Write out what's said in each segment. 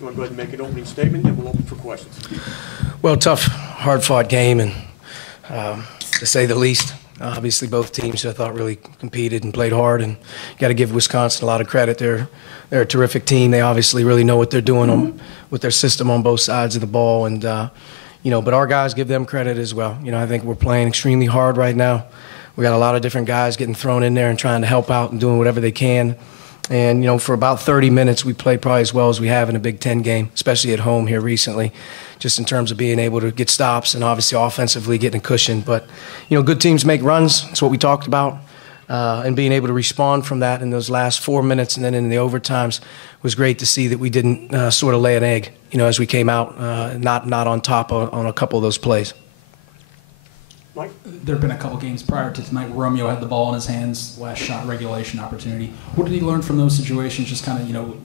you want to go ahead and make an opening statement, then we'll open for questions. Well, tough, hard-fought game, and to say the least. Obviously, both teams, I thought, really competed and played hard, and got to give Wisconsin a lot of credit. They're a terrific team. They obviously really know what they're doing with their system on both sides of the ball, and but our guys give them credit as well. I think we're playing extremely hard right now. We got a lot of different guys getting thrown in there and trying to help out and doing whatever they can. And, for about 30 minutes, we played probably as well as we have in a Big Ten game, especially at home here recently, just in terms of being able to get stops and obviously offensively getting a cushion. But, good teams make runs. That's what we talked about. And being able to respond from that in those last 4 minutes and then in the overtimes was great to see that we didn't sort of lay an egg, as we came out not on top on a couple of those plays. Mike? There have been a couple games prior to tonight where Romeo had the ball in his hands, last shot regulation opportunity. What did he learn from those situations? Just kind of,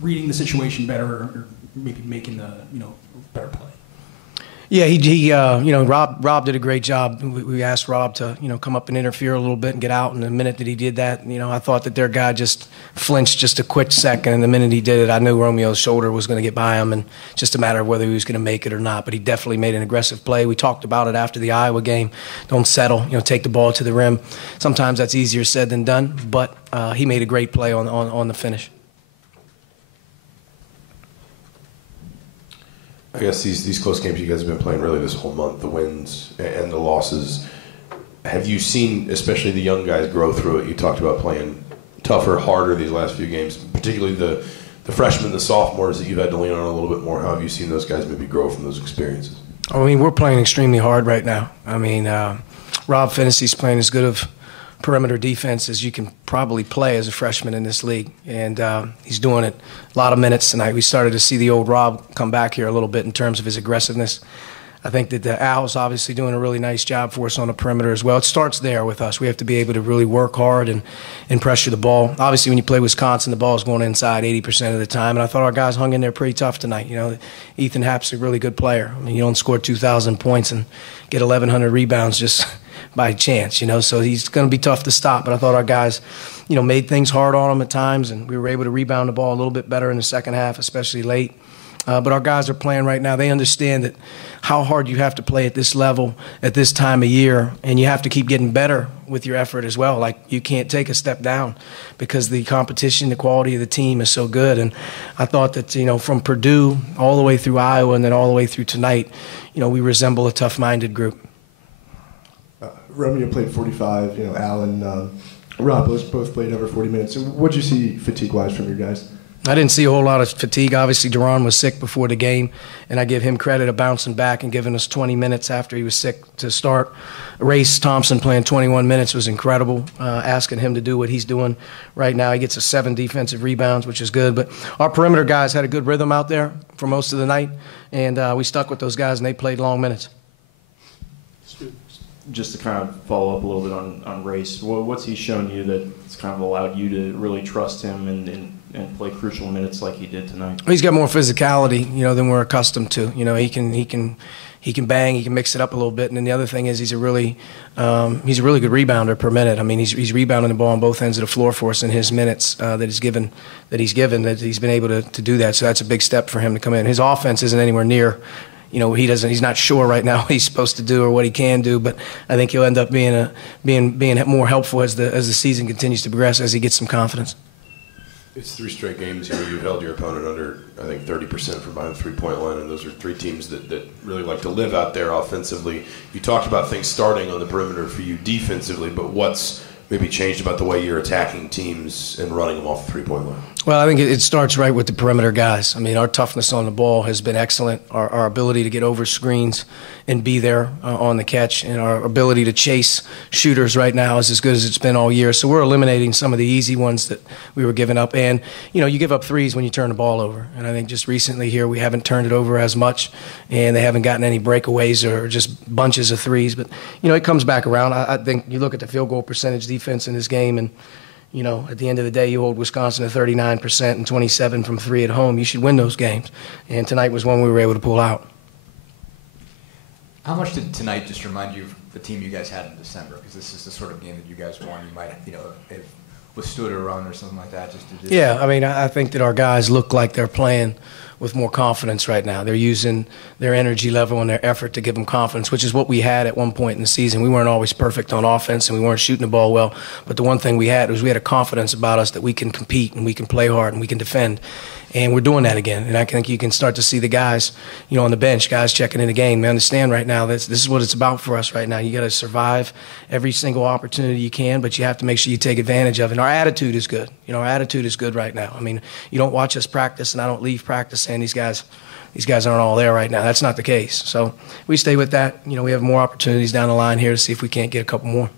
reading the situation better, or maybe making the, better play. Yeah, Rob did a great job. We asked Rob to, come up and interfere a little bit and get out. And the minute that he did that, I thought that their guy just flinched just a quick second. And the minute he did it, I knew Romeo's shoulder was going to get by him, and just a matter of whether he was going to make it or not. But he definitely made an aggressive play. We talked about it after the Iowa game. Don't settle, take the ball to the rim. Sometimes that's easier said than done, but he made a great play on the finish. I guess these close games you guys have been playing really this whole month, the wins and the losses. Have you seen, especially the young guys, grow through it? You talked about playing tougher, harder these last few games, particularly the freshmen, the sophomores that you've had to lean on a little bit more. How have you seen those guys maybe grow from those experiences? We're playing extremely hard right now. Rob Finney's playing as good of perimeter defense as you can probably play as a freshman in this league, and he's doing it a lot of minutes tonight. We started to see the old Rob come back here a little bit in terms of his aggressiveness. I think that the Owls obviously doing a really nice job for us on the perimeter as well. It starts there with us. We have to be able to really work hard and pressure the ball. Obviously, when you play Wisconsin, the ball is going inside 80% of the time, and I thought our guys hung in there pretty tough tonight. Ethan Happ's a really good player. You don't score 2,000 points and get 1,100 rebounds just by chance, so he's going to be tough to stop. But I thought our guys, made things hard on him at times, and we were able to rebound the ball a little bit better in the second half, especially late. But our guys are playing right now. They understand that how hard you have to play at this level at this time of year, and you have to keep getting better with your effort as well. Like, you can't take a step down because the competition, the quality of the team is so good. And I thought that, from Purdue all the way through Iowa and then all the way through tonight, we resemble a tough-minded group. Romeo played 45, Al and Rob both played over 40 minutes. So what did you see fatigue-wise from your guys? I didn't see a whole lot of fatigue. Obviously, Deron was sick before the game, and I give him credit of bouncing back and giving us 20 minutes after he was sick to start. Race Thompson playing 21 minutes was incredible, asking him to do what he's doing right now. He gets us 7 defensive rebounds, which is good. But our perimeter guys had a good rhythm out there for most of the night, and we stuck with those guys, and they played long minutes. Just to kind of follow up a little bit on Race, what's he shown you that's kind of allowed you to really trust him and play crucial minutes like he did tonight? He's got more physicality, than we're accustomed to. He can bang, he can mix it up a little bit, and then the other thing is he's a really good rebounder per minute. He's rebounding the ball on both ends of the floor for us in his minutes that he's been able to do that. So that's a big step for him to come in. His offense isn't anywhere near. He's not sure right now what he's supposed to do or what he can do, but I think he'll end up being more helpful as the season continues to progress, as he gets some confidence. It's 3 straight games here you've held your opponent under, I think, 30% from behind the three-point line, and those are 3 teams that really like to live out there offensively. You talked about things starting on the perimeter for you defensively, but what's maybe changed about the way you're attacking teams and running them off the three-point line? Well, I think it starts right with the perimeter guys. Our toughness on the ball has been excellent. Our ability to get over screens and be there on the catch, and our ability to chase shooters right now is as good as it's been all year. So we're eliminating some of the easy ones that we were giving up. And, you give up threes when you turn the ball over. And I think just recently here we haven't turned it over as much, and they haven't gotten any breakaways or just bunches of threes. But, it comes back around. I think you look at the field goal percentage defense in this game, and at the end of the day, you hold Wisconsin to 39% and 27 from 3 at home. You should win those games. And tonight was one we were able to pull out. How much did tonight just remind you of the team you guys had in December? Because this is the sort of game that you guys won. You might, have withstood a run or something like that. Yeah, I mean, I think that our guys look like they're playing with more confidence right now. They're using their energy level and their effort to give them confidence, which is what we had at one point in the season. We weren't always perfect on offense and we weren't shooting the ball well, but the one thing we had was we had a confidence about us that we can compete and we can play hard and we can defend. And we're doing that again. And I think you can start to see the guys, on the bench, guys checking in the game. They understand right now this is what it's about for us right now. You got to survive every single opportunity you can, but you have to make sure you take advantage of it. And our attitude is good. Our attitude is good right now. I mean, you don't watch us practice, and I don't leave practice saying these guys aren't all there right now. That's not the case. So we stay with that. We have more opportunities down the line here to see if we can't get a couple more.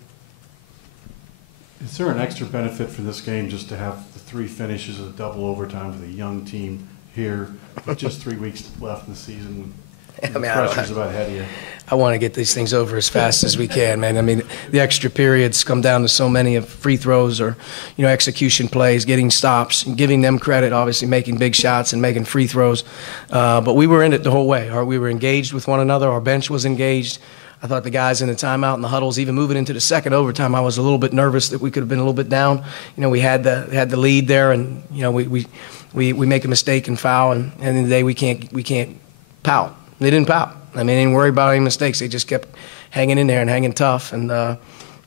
Is there an extra benefit for this game just to have the 3 finishes of double overtime for the young team here with just 3 weeks left in the season? The pressure's about ahead of you. I want to get these things over as fast as we can, man. I mean, the extra periods come down to so many of free throws or, execution plays, getting stops, and giving them credit, obviously making big shots and making free throws. But we were in it the whole way. We were engaged with one another. Our bench was engaged. I thought the guys in the timeout and the huddles, even moving into the second overtime, I was a little bit nervous that we could have been a little bit down. We had the lead there, and we make a mistake and foul, and at the end of the day we can't foul. They didn't foul. I mean, they didn't worry about any mistakes. They just kept hanging in there and hanging tough, and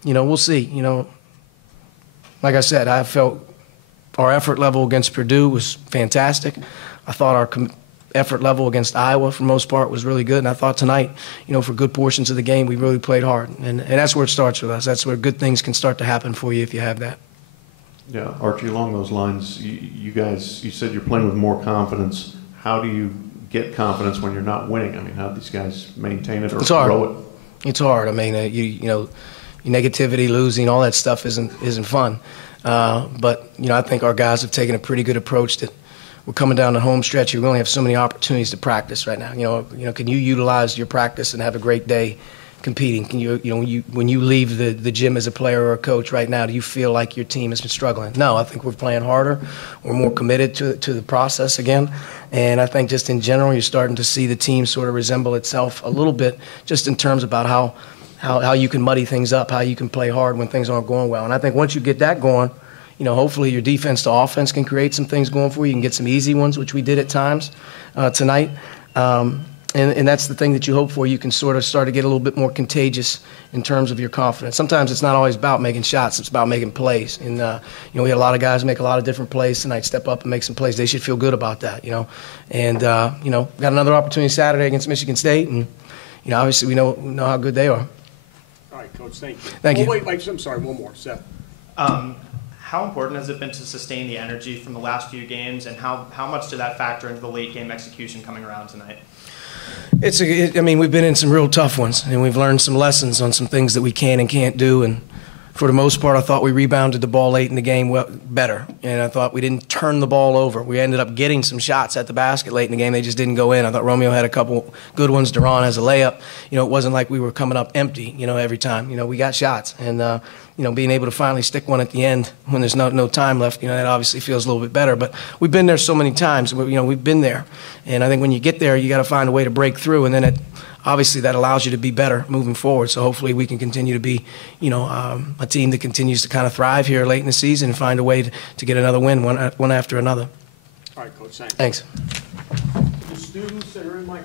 we'll see. Like I said, I felt our effort level against Purdue was fantastic. I thought our effort level against Iowa, for the most part, was really good. And I thought tonight, for good portions of the game, we really played hard. And that's where it starts with us. That's where good things can start to happen for you if you have that. Yeah, Archie, along those lines, you guys, you said you're playing with more confidence. How do you get confidence when you're not winning? I mean, how do these guys maintain it or grow it? It's hard. I mean, negativity, losing, all that stuff isn't fun. But I think our guys have taken a pretty good approach that we're coming down the home stretch. We only have so many opportunities to practice right now. Can you utilize your practice and have a great day competing? Can when you leave the gym as a player or a coach right now, do you feel like your team has been struggling? No, I think we're playing harder. We're more committed to the process again. And I think just in general, you're starting to see the team sort of resemble itself a little bit, just in terms about how you can muddy things up, how you can play hard when things aren't going well. And I think once you get that going, hopefully your defense to offense can create some things going for you. You can get some easy ones, which we did at times tonight. And that's the thing that you hope for. You can sort of start to get a little bit more contagious in terms of your confidence. Sometimes it's not always about making shots. It's about making plays. And, we had a lot of guys make a lot of different plays tonight, step up and make some plays. They should feel good about that, And, got another opportunity Saturday against Michigan State. And, obviously we know how good they are. All right, Coach, thank you. Thank you. Wait, I'm sorry, one more. Seth. How important has it been to sustain the energy from the last few games, and how much did that factor into the late game execution coming around tonight? We've been in some real tough ones, and we've learned some lessons on some things that we can and can't do. And for the most part, I thought we rebounded the ball late in the game better, and I thought we didn't turn the ball over. We ended up getting some shots at the basket late in the game. They just didn't go in. I thought Romeo had a couple good ones. Duran has a layup. It wasn't like we were coming up empty, every time. We got shots. And, being able to finally stick one at the end when there's no time left, that obviously feels a little bit better. But we've been there so many times. We've been there. And I think when you get there, you got to find a way to break through, and then obviously that allows you to be better moving forward. So hopefully we can continue to be, a team that continues to kind of thrive here late in the season and find a way to get another win one after another. All right, Coach, thanks. Thanks. The students that are in my